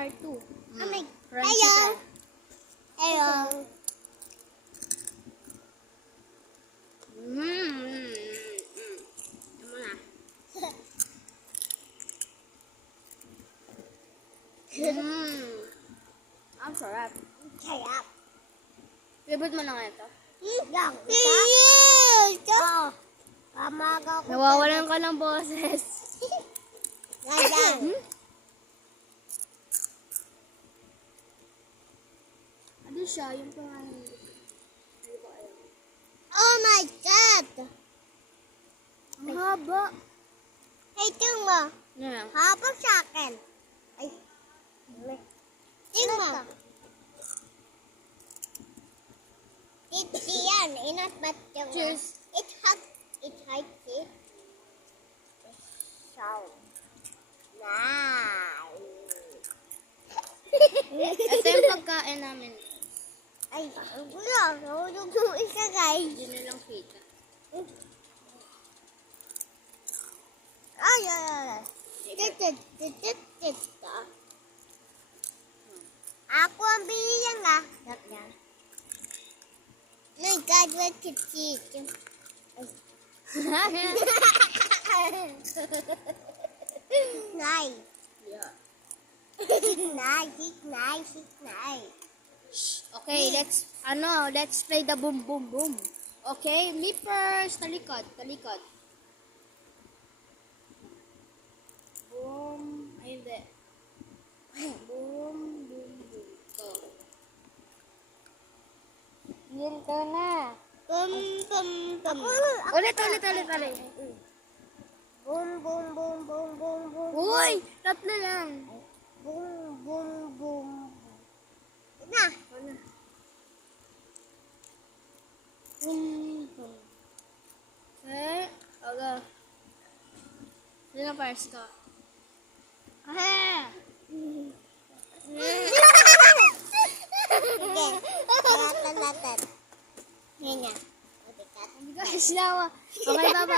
part 2. Hello. Hello. Amo na. Ang sarap. Sarap. Favorite mo na nga ito? Lang. Kamaga ko. Nawawalan ka ng boses. Ganyan. Ano siya? Yung pangalan nito. Hindi ko alam. Oh my God. Ang haba. Hey, tingnan mo. Yan. Haba sa akin. Ay. Tingnan mo. It's yan. Inat ba't yung Cheers. It's hot. It's hot. See? Sound. Nice. Ito yung pagkain namin. Ay, wala. Nahulog yung isa, guys. Hindi na lang kita. Ay, ay, ay. Ako ang bili yan, ah. My God, what to teach? Nice. Yeah. Nice. Okay, let's play the boom boom boom. Okay, me first. Talikod. Boom. Ay, hindi. Boom. Go. Yun ka na. Bum. Ulit. Bum. Uy, tap na lang. Bum. Na. Okay, aga. Sino first ka? Sige. Karatan natin. Yan nga. Guys, nawa. Okay, bye-bye.